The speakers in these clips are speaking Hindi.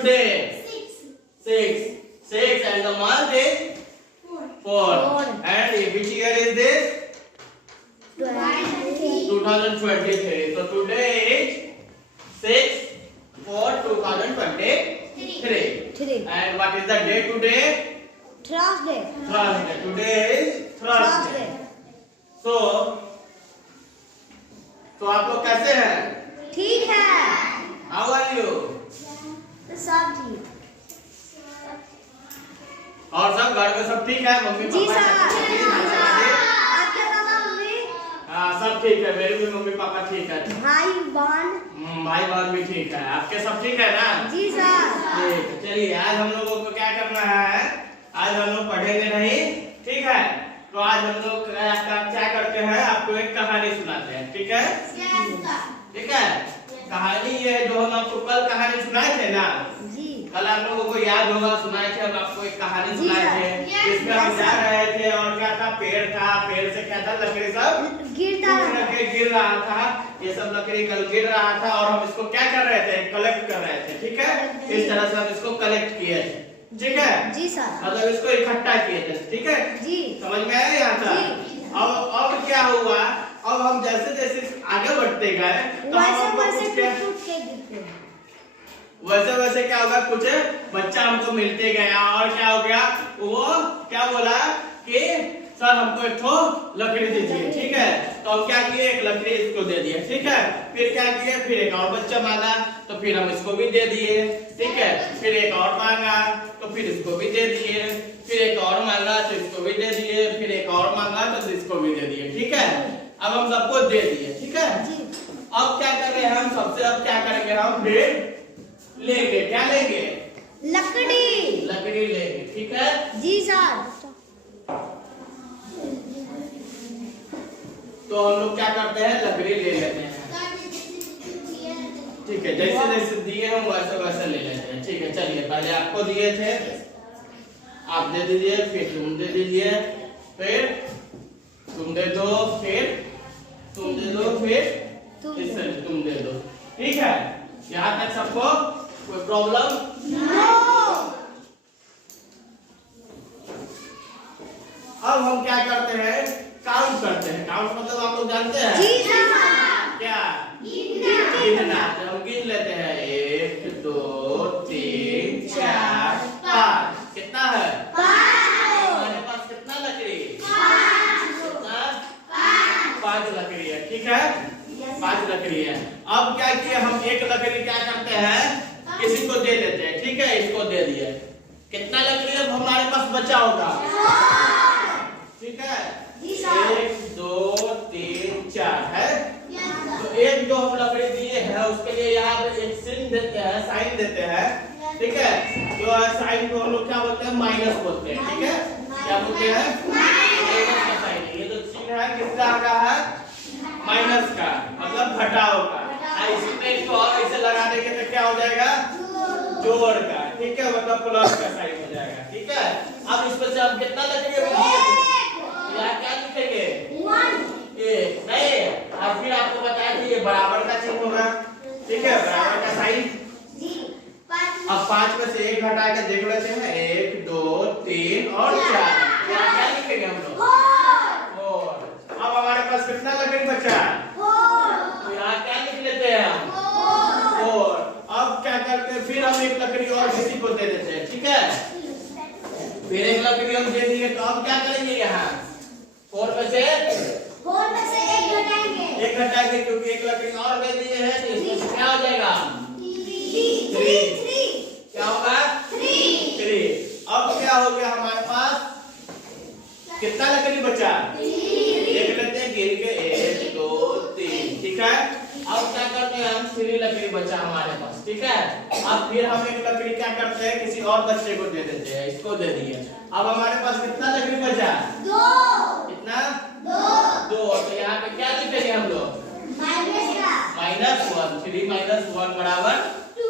today? 6. 6 and the month is 4. And which year is this? 2023. So today is 6/4/2023. And what is the day today? Thursday. Today is Thursday. So आप लोग कैसे हैं? ठीक है। How are you? सब ठीक। और सब घर में सब ठीक है? मम्मी पापा आपके पापा मम्मी? हाँ सब ठीक है, मेरे भी मम्मी पापा ठीक है। भाई बहन भी ठीक है। आपके सब ठीक है ना? जी सर। ठीक, चलिए आज हम लोगों को क्या करना है? आज हम लोग पढ़ेंगे नहीं, ठीक है? तो आज हम लोग क्या करते हैं, आपको एक कहानी सुनाते हैं, ठीक है? ठीक है, कहानी ये है जो हम आपको कल कहानी सुनाए थे ना जी। कल आप लोगों को याद होगा, सुनाए थे हम आपको एक कहानी सुनाए थे जिसमें हम जा रहे थे और क्या था, पेड़ था, पेड़ से क्या था, लकड़ी सब गिर रहा था। ये सब लकड़ी कल गिर रहा था और हम इसको क्या कर रहे थे, कलेक्ट कर रहे थे, ठीक है? इस तरह से हम इसको कलेक्ट किए थे, ठीक है? जी सर। मतलब इसको इकट्ठा किए थे, ठीक है? जी। समझ में आया यहाँ तक? अब क्या हुआ, अब हम जैसे जैसे आगे बढ़ते गए तो वैसे वैसे क्या होगा, कुछ बच्चा हमको मिलते गया और क्या हो गया, वो क्या बोला कि सर हमको एक ठो लकड़ी दीजिए, ठीक है? तो हम क्या किए, एक लकड़ी इसको दे दिए, ठीक है? फिर क्या किए, फिर एक और बच्चा मांगा तो फिर हम इसको भी दे दिए, ठीक है? फिर एक और मांगा तो फिर इसको भी दे दिए, फिर एक और मांगा तो इसको भी दे दिए, फिर एक और मांगा तो इसको भी दे दिए, ठीक है? अब हम सबको दे दिए, ठीक है? अब क्या कर रहे हैं हम सबसे, अब क्या करेंगे, हम फिर लेंगे, क्या लेंगे, लकड़ी लेंगे, ठीक है? जी सर। तो हम लोग क्या करते हैं, लकड़ी ले लेते हैं, ठीक है? जैसे जैसे दिए हम वैसे वैसे ले लेते हैं, ठीक है? चलिए पहले आपको दिए थे, आप दे दीजिए, फिर तुम दे दीजिए, फिर तुम दे दो, फिर तुम दे दो, फिर इससे तुम दे दो, ठीक है? यहाँ तक सबको कोई प्रॉब्लम? अब हम क्या करते हैं, काउंट करते हैं। काउंट मतलब आप लोग जानते हैं? जी सर। क्या? गिनना। तो हम गिन लेते हैं, 1 2 3 4 5। कितना है? 5। हमारे पास कितना लकड़ी? 5 लकड़ी है, ठीक है? 5 लकड़ी है। अब क्या किए, हम एक लकड़ी क्या करते हैं, किसी को दे देते हैं, ठीक है? इसको दे दिए। कितना लकड़ी अब हमारे पास बचा होगा? ठीक है? 1 2 3 4 है। तो एक जो हम लकड़ी दिए हैं उसके लिए यहाँ पे एक साइन देते हैं, ठीक है? जो साइन को हम लोग क्या बोलते हैं, माइनस बोलते हैं, ठीक है? क्या बोलते हैं? माइनस का साइन। ये जो चिन्ह है किसका का है? माइनस का, मतलब घटाव का। इसी में इसको और ऐसे लगा देंगे तो क्या हो जाएगा, जोड़ का, ठीक है? मतलब प्लस का साइन हो जाएगा, ठीक है? अब इसमें से हम कितना लकड़ी दिए, यहाँ क्या लिखेंगे, 1 नहीं, और फिर आपको बताया कि ये बराबर का चिन्ह होगा, ठीक है? बराबर का साइन। अब 5 में से 1 घटा के देख लेते हैं, 1 2 3 और 4। यहाँ क्या लिखेंगे हम लोग, 4। अब हमारे पास कितना लकड़ी बचा, तो यहाँ क्या लिख लेते हैं हम, 4। अब क्या करते हैं, फिर हम एक लकड़ी और किसी को दे देते हैं, ठीक है? फिर एक लकड़ी हम दे दिए, तो अब क्या करेंगे, यहाँ 4 में से 1 घटाएंगे, क्योंकि एक लकड़ी और दे दिए हैं, तो इसमें क्या हो जाएगा, 3। क्या होगा, 3। अब क्या हो गया, हमारे पास कितना लकड़ी बचा, देख लेते हैं गिन के, 1 2 3, ठीक है? अब क्या करते हैं, हम 3 लकड़ी बचा हमारे पास, ठीक है? अब फिर हम एक लकड़ी क्या करते हैं, किसी और बच्चे को दे देते हैं, इसको दे दिए। अब हमारे पास कितना लकड़ी बचा, 2। कितना, 2। तो यहाँ पे क्या लिखेंगे हम लोग, -1। 3 - 1 बराबर 2,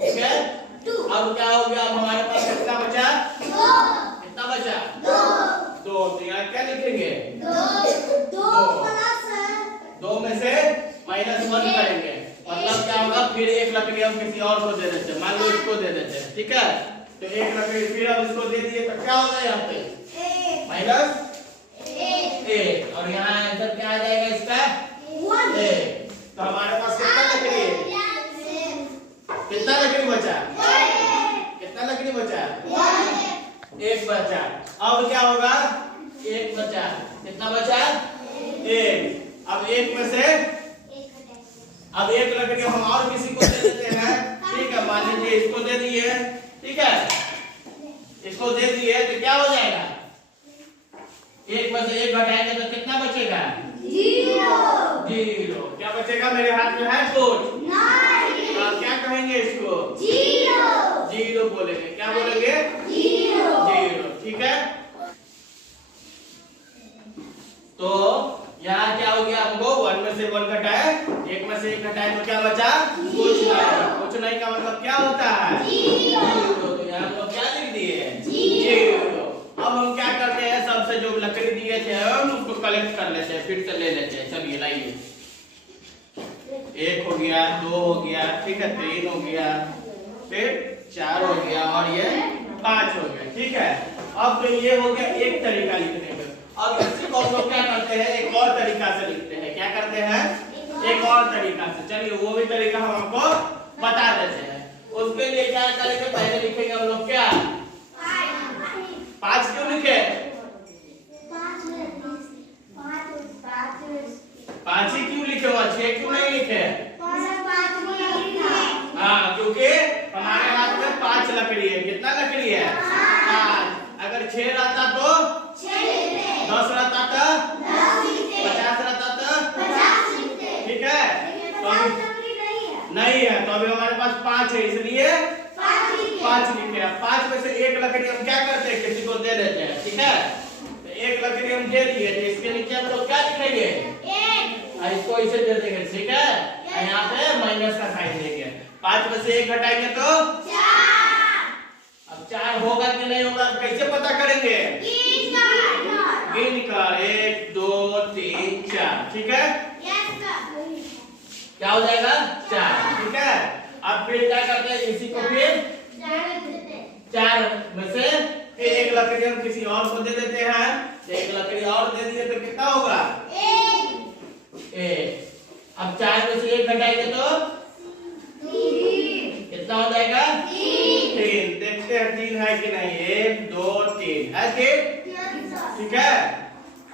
ठीक है? अब क्या हो गया, अब हमारे पास कितना बचा, 2। कितना बचा, 2। तो यहाँ क्या लिखेंगे, 2 में से -1 करेंगे, मतलब क्या होगा, फिर एक लकड़ी हम किसी और को दे देते हैं, मान लो इसको दे देते हैं, ठीक है। तो एक लकड़ी फिर हम इसको दे दिए तो क्या होगा यहाँ पे -1 और यहाँ आंसर क्या आ जाएगा इसका 1। तो हमारे पास कितना लकड़ी है, कितना लकड़ी बचा, कितना लकड़ी बचा, 1 बचा। अब क्या होगा 1 बचा, कितना बचा 1। अब 1 में से अब एक लकड़ी हम और किसी को दे देते हैं, ठीक है। मान लीजिए इसको दे दिए, ठीक है, इसको दे दिए तो क्या हो जाएगा 1 में से 1 घटाएंगे तो कितना बचेगा 0। क्या बचेगा, मेरे हाथ में है कुछ, क्या कहेंगे इसको 0 बोलेंगे, क्या बोलेंगे 0, ठीक है। तो यहाँ क्या हो गया, हमको 1 में से 1 घटाए, 1 में से 1 घटाए तो क्या बचा, कुछ नहीं का मतलब क्या होता है 0। तो यहाँ हम लोग क्या लिख दिए 0। अब हम क्या करते हैं, सबसे जो लकड़ी दिए थे हम उसको कलेक्ट कर लेते हैं, फिर से ले लेते हैं। चलिए लाइए, 1 हो गया, 2 हो गया, ठीक है, 3 हो गया, फिर 4 हो गया और ये 5 हो गया, ठीक है। अब तो ये हो गया एक तरीका लिखने का। अब इसी को हम लोग क्या करते हैं, एक और तरीका से लिखते हैं। क्या करते हैं, एक और तरीका से। चलिए वो भी तरीका हम आपको बता देते हैं। उसके लिए क्या करेंगे, पहले लिखेंगे हम लोग क्या 5 क्यों लिखे, 5 ही क्यों लिखे, 6 क्यों नहीं लिखे। हाँ, क्योंकि हमारे हाथ में 5 लकड़ी है। कितना लकड़ी है 5। अगर 6 रहता तो 10 रहता तो 50 रहता तो 50, ठीक है। तो नहीं है, तो अभी हमारे पास 5 है, इसलिए 5 लिखे। 5 में से एक लकड़ी हम क्या करते हैं, किसी को दे देते हैं, ठीक है। तो एक लकड़ी हम दे दिए, तो इसके नीचे हम लोग क्या लिखेंगे, इसको इसे दे देंगे, ठीक है। यहाँ पे माइनस का साइन देंगे। 5 में से 1 घटाएंगे तो 4। अब 4 होगा कि नहीं होगा, कैसे पता करेंगे, गिन कर 1 2 3 4, ठीक है। क्या हो जाएगा 4, ठीक है। अब फिर क्या करते हैं, इसी को फिर 4 में से फिर एक लकड़ी हम किसी और को दे देते हैं। एक लकड़ी और दे दिए तो कितना होगा 1। अब 4 में से 1 घटाएंगे तो कितना हो जाएगा 3। देखते हैं 3 है कि नहीं, 1 2 3 है 3, ठीक है।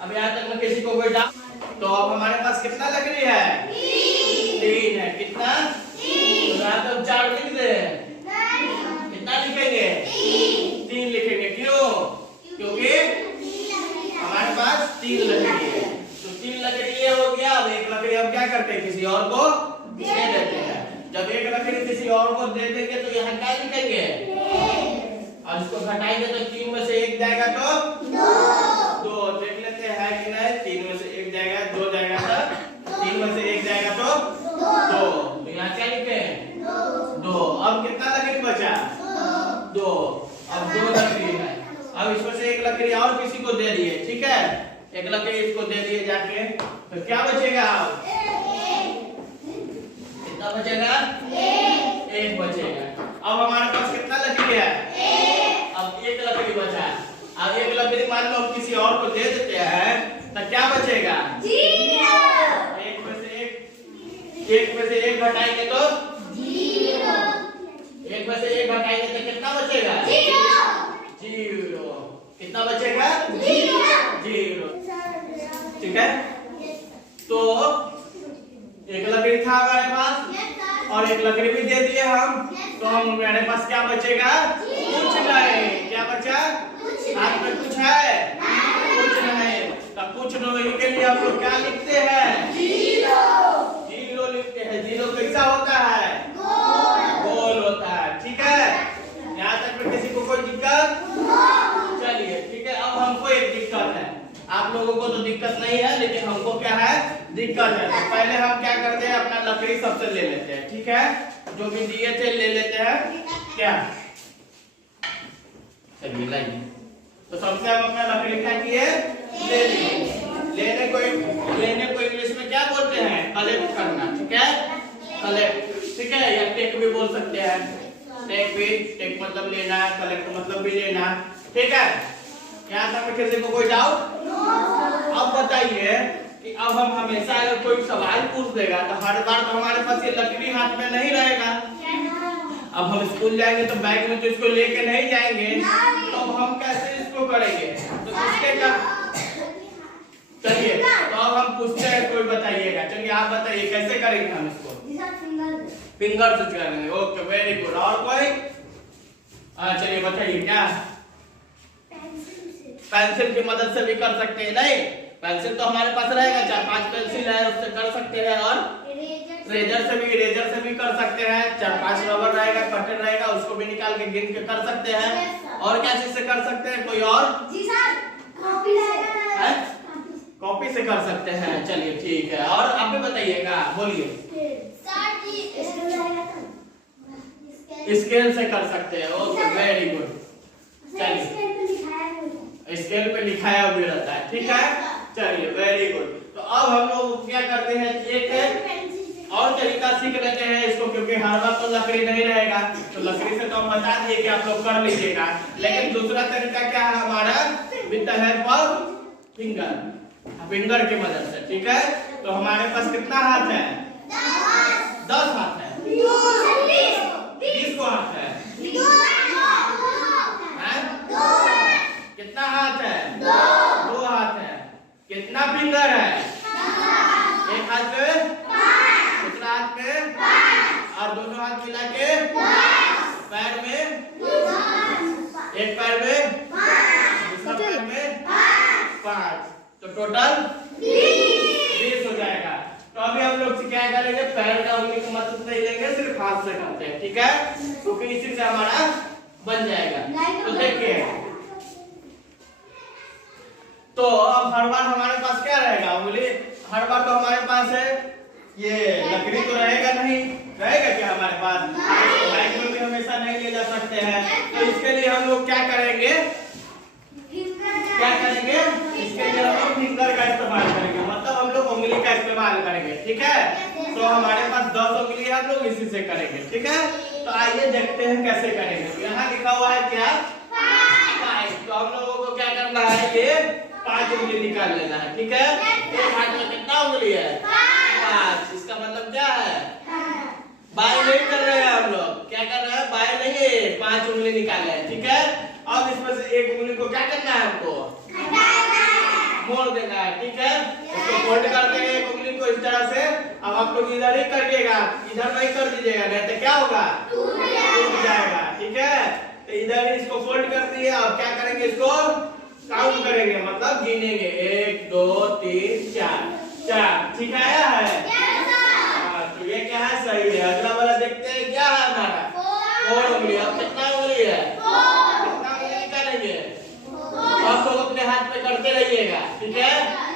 अब यहाँ तक में किसी को कोई डाउट, तो अब हमारे पास कितना लकड़ी है 3 है। कितना, तो यहाँ तो 4 लिख दे, कितना लिखेंगे 3 लिखेंगे। क्यों, क्योंकि हमारे पास 3 लकड़ी है। तो 3 लकड़ी ये हो गया। अब एक लकड़ी हम क्या करते हैं, किसी और को दे देते हैं। जब एक लकड़ी किसी और को दे देंगे तो यहाँ क्या लिखेंगे, और इसको घटाएंगे तो 3 में से 1 जाएगा तो 2। देख लेते हैं कि नहीं, 3 में से 1 जाएगा, 2 जाएगा तो 3 में से 1 जाएगा तो 2। तो यहाँ क्या लिखे 2। अब कितना लकड़ी बचा 2। अब 2 लकड़ी है। अब इसमें से एक लकड़ी और किसी को दे दिए, ठीक है। एक लकड़ी इसको दे दिए जाके, तो क्या बचेगा, कितना बचेगा 1 बचेगा। अब हमारे पास कितना लकड़ी है, अब 1 लकड़ी बचा। अब 1 लकड़ी मान लो हम किसी और को दे देते हैं तो क्या बचेगा 0। 1 में से 1 घटाएंगे तो 0। 1 में से 1 घटाएंगे तो कितना बचेगा 0। कितना बचेगा 0, ठीक है। तो एक लकड़ी था हमारे पास और एक लकड़ी भी दे दिए हम, तो हम मेरे पास क्या बचेगा कुछ नहीं। क्या बचा, हाथ में कुछ है कुछ नहीं। तब कुछ नहीं के लिए हम लोग क्या लिखते हैं 0 लिखते हैं। 0 कैसा होता है, गोल होता है, ठीक है। यहाँ तक में किसी को कोई दिक्कत, चलिए ठीक है। अब हमको एक दिक्कत है, आप लोगों को तो दिक्कत नहीं है, लेकिन हमको क्या है दिक्कत है। तो पहले हम क्या करते हैं, अपना लकड़ी सबसे ले लेते हैं, ठीक है। जो भी दिए थे ले लेते हैं, क्या चलिए लाइए। तो सबसे हम अपना लकड़ी क्या किए ले लिए। लेने को इंग्लिश में क्या बोलते हैं, कलेक्ट करना, ठीक है, कलेक्ट। ठीक है, या टेक भी बोल सकते हैं। टेक भी, टेक मतलब लेना, कलेक्ट मतलब भी लेना, ठीक है। यहाँ तक में किसी को कोई डाउट? अब बताइए कि अब हम हमेशा अगर कोई सवाल पूछ देगा तो हर बार तो हमारे पास ये लकड़ी हाथ में नहीं रहेगा। अब हम स्कूल जाएंगे तो बैग में तो इसको लेके नहीं जाएंगे, तो अब हम कैसे इसको करेंगे? तो इसके क्या, चलिए तो अब हम पूछते हैं, कोई बताइएगा। चलिए आप बताइए कैसे करेंगे हम इसको? फिंगर से करेंगे। Okay, very good. और कोई? चलिए बताइए क्या? पेंसिल की मदद से भी कर सकते हैं। नहीं, पेंसिल तो हमारे पास रहेगा, 4-5 पेंसिल है, उससे कर सकते हैं। और इरेजर से भी कर सकते हैं। 4-5 रबर रहेगा, कटर रहेगा, उसको भी निकाल के गिन के कर सकते हैं। और क्या चीज से कर सकते हैं? कोई और? जी सर, कॉपी से कर सकते हैं। चलिए ठीक है, और आप भी बताइएगा, बोलिए। स्केल से कर सकते हैं। Okay, very good. चलिए, स्केल पे लिखाया भी रहता है, ठीक है। चलिए, वेरी गुड। तो अब हम लोग क्या करते हैं, एक और तरीका सीख लेते हैं इसको, क्योंकि हर बार तो लकड़ी नहीं रहेगा, तो लकड़ी से तो हम बता दिए कि आप लोग कर लीजिएगा। लेकिन दूसरा तरीका क्या है हमारा? With the help of finger की मदद से, ठीक है। तो हमारे पास कितना हाथ है? 10 हाथ है। 20 को हाथ है? कितना हाथ है? 2 हाथ है। कितना फिंगर है? एक हाथ पे, दूसरा हाथ पे, और दोनों हाथ मिला के पैर में, एक पैर में, दूसरा पैर में 5, तो टोटल 20 हो जाएगा। तो अभी हम लोग क्या करेंगे? पैर का उंगली की मदद नहीं लेंगे, सिर्फ हाथ से करते हैं, ठीक है। क्योंकि इसी से हमारा बन जाएगा। तो देखिए, तो अब हर बार हमारे पास क्या रहेगा? उंगली हर बार तो हमारे पास है, ये लकड़ी तो रहेगा नहीं, रहेगा क्या हमारे पास? बैग में भी हमेशा नहीं ले जा सकते हैं। तो इसके लिए हम लोग क्या करेंगे? इसके लिए हम लोग फिंगर का इस्तेमाल करेंगे, मतलब हम लोग उंगली का इस्तेमाल करेंगे, ठीक है। तो हमारे पास 10 उंगली हम लोग इसी से करेंगे, ठीक है। तो आइए देखते हैं कैसे करेंगे। यहाँ लिखा हुआ है क्या? 5। तो हम लोगों को क्या करना है? ये 5 उंगली निकाल लेना है, ठीक है। एक हाथ में कितना उंगली है? 5। इसका मतलब क्या है? बाय नहीं कर रहे हैं हम लोग, क्या कर रहे हैं? बाय नहीं है, 5 उंगली निकाले हैं, ठीक है। अब इसमें से एक उंगली को क्या करना है? हमको मोड़ देना है, ठीक है। इसको फोल्ड कर देंगे एक उंगली को इस तरह से। अब आप लोग इधर ही करिएगा, इधर नहीं कर दीजिएगा, नहीं तो क्या होगा? टूट जाएगा, ठीक है। तो इधर ही इसको फोल्ड कर दिए। अब क्या करेंगे? इसको काउंट करेंगे, मतलब गिनेंगे, 1 2 3 4, ठीक है। आया है? तो ये क्या है? सही है। अगला वाला देखते हैं, क्या है हमारा? 4 उंगली। अब कितना उंगली है? कितना उंगली निकालेंगे? आप लोग अपने हाथ में करते रहिएगा, ठीक है।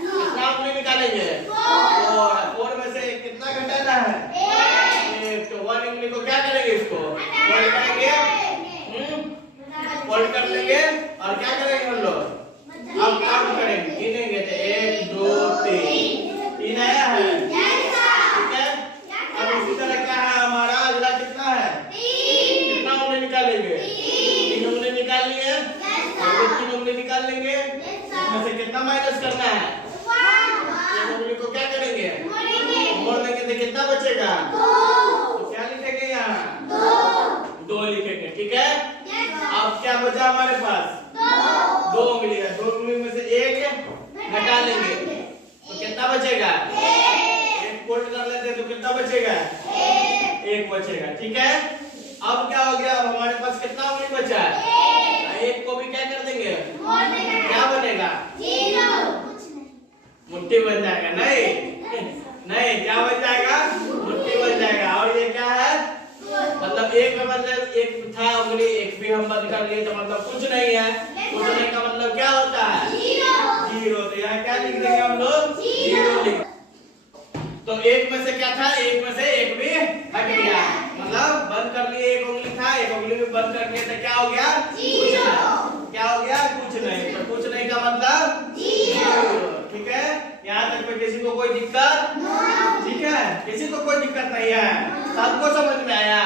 कितना उंगली निकालेंगे? 4 में से कितना घटाना है? 1। तो 1 उंगली को क्या करेंगे? इसको फोल्ड करेंगे, फोल्ड कर लेंगे, और क्या करेंगे हम लोग? अब काउंट करेंगे, गिनेंगे। तो 1 2 3 आया है, ठीक है। अब इसी तरह क्या है हमारा? अगला कितना है? 3। कितना उंगली निकालेंगे? 3 उंगली निकाल लिए। 3 उंगली निकाल लेंगे। इसमें से कितना माइनस करना है? 1 उंगली को क्या करेंगे? मोड़ देंगे। तो कितना बचेगा? 2। तो क्या लिखेंगे यहाँ? 2 लिखेंगे, ठीक है। अब क्या बचा हमारे पास? 2 उंगली है। 2 उंगली में से एक घटा लेंगे, तो कितना बचेगा? 1 फोल्ड कर लेते हैं, तो कितना बचेगा? 1 बचेगा, ठीक है। अब क्या हो गया? अब हमारे पास कितना उंगली बचा है? 1 को भी क्या कर देंगे? क्या बनेगा? मुट्ठी बन जाएगा। नहीं, क्या बन जाएगा? मुट्ठी बन जाएगा। और ये क्या है? मतलब एक में मतलब एक था उंगली, एक भी हम बंद कर लिए, तो मतलब कुछ नहीं है। कुछ नहीं का मतलब क्या होता है? 0। तो यहाँ क्या लिख देंगे हम लोग? 0 लिख। तो एक में से क्या था? एक में से एक भी हट गया, मतलब बंद कर लिए। एक उंगली था, एक उंगली भी बंद कर लिए, तो क्या हो गया? 0। क्या हो गया? कुछ नहीं। तो कुछ नहीं का मतलब 0, ठीक है। यहाँ तक में किसी को कोई दिक्कत? ठीक है, किसी को कोई दिक्कत नहीं है। सबको समझ में आया?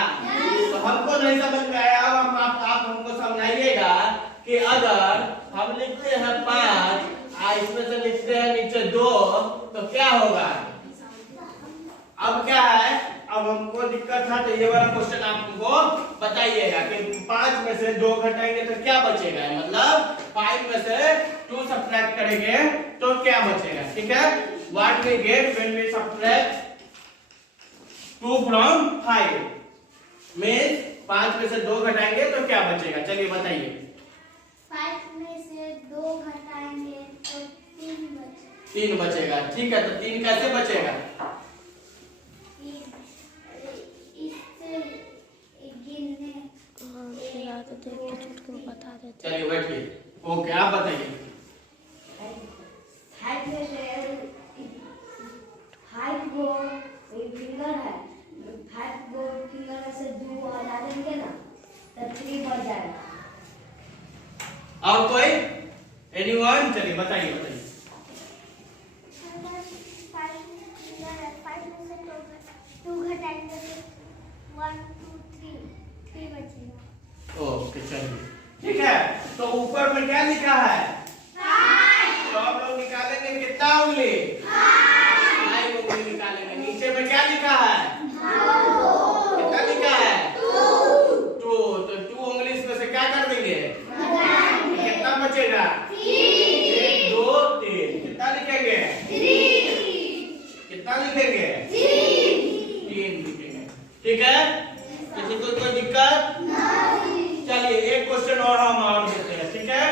तो हमको नहीं समझ में आया। अब हम आप हमको समझाइएगा कि अगर हम लिखते हैं 5 इसमें से लिखते हैं नीचे 2 तो क्या होगा? अब क्या है, अब हमको दिक्कत था, तो ये वाला क्वेश्चन आप हमको बताइएगा कि 5 में से 2 घटाएंगे तो क्या बचेगा, मतलब 5 में से 2 सब्ट्रैक्ट करेंगे तो क्या बचेगा, ठीक है। What we get when we subtract 2 from 5 means 5 में से 2 घटाएंगे तो क्या बचेगा, चलिए बताइए। 5 में से 2 घटाएंगे तो 3 बचेगा। 3 बचेगा, ठीक है। तो 3 कैसे बचेगा? चलिए बैठिए, ओके आप बताइए। 5 में से 5 गो फिंगर है, 5 गो फिंगर में से 2 हटा देंगे ना तो 3 बच जाएगा। और कोई एनीवन? चलिए बताइए बताइए। 5 में से 2 घटाएंगे तो 1 2 3 बचेगा। ओके चलिए ठीक है। तो ऊपर में क्या लिखा है? 5। तो हम लोग निकालेंगे कितना उंगली? 5 उंगली निकालेंगे। नीचे में क्या लिखा है? 2। कितना लिखा है? 2। तो 2 उंगली इसमें से क्या कर देंगे? कितना बचेगा? 3। 1 2 3 कितना लिखेंगे? 3। कितना लिखेंगे? 3 लिखेंगे, ठीक है। किसी को कोई दिक्कत नहीं? चलिए एक क्वेश्चन और हम और देते हैं, ठीक है।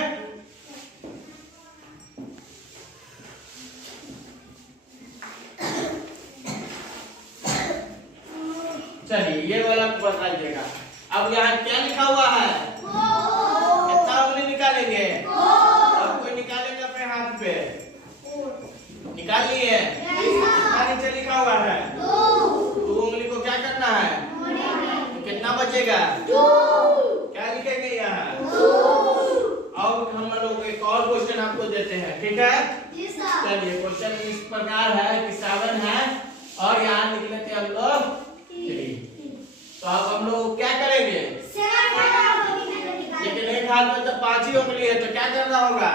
चलिए ये वाला बताइएगा। अब यहाँ क्या लिखा हुआ है? कितना उंगली निकालेंगे? अब कोई निकालेंगे अपने हाथ पे, निकाल लिए। कितना नीचे लिखा हुआ है? 2 उंगली को क्या करना है? तो कितना बचेगा? 2। क्या लिखेंगे यहाँ? 2। अब हम लोग एक और क्वेश्चन आपको देते हैं, ठीक है। चलिए क्वेश्चन इस प्रकार है कि 7 है और यहाँ लिख लेते हैं हम लोग 3। तो अब हम लोग क्या करेंगे? लेकिन एक हाथ में तो 5 ही उंगली है, तो क्या करना होगा?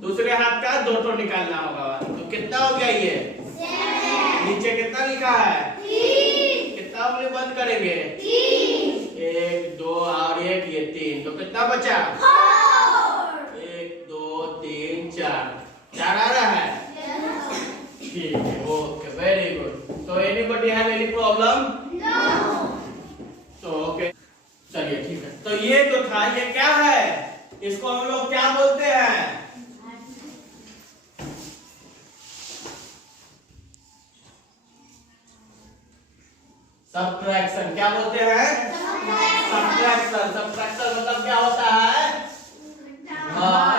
दूसरे हाथ का 2 ठो निकालना होगा। तो कितना हो गया ये? 7। नीचे कितना लिखा है? 3। कितना उंगली बंद करेंगे? 3। 1 2 और 1 ये 3, तो कितना बचा? 4। 1 2 3 4 आ रहा है? ठीक है, ओके वेरी गुड। तो anybody have any problem? No. तो ओके चलिए ठीक है। तो ये जो था ये क्या है? इसको हम लोग क्या बोलते हैं? सब्ट्रैक्शन। क्या बोलते हैं? सब्ट्रैक्शन। सब्ट्रैक्शन मतलब क्या होता है? हाँ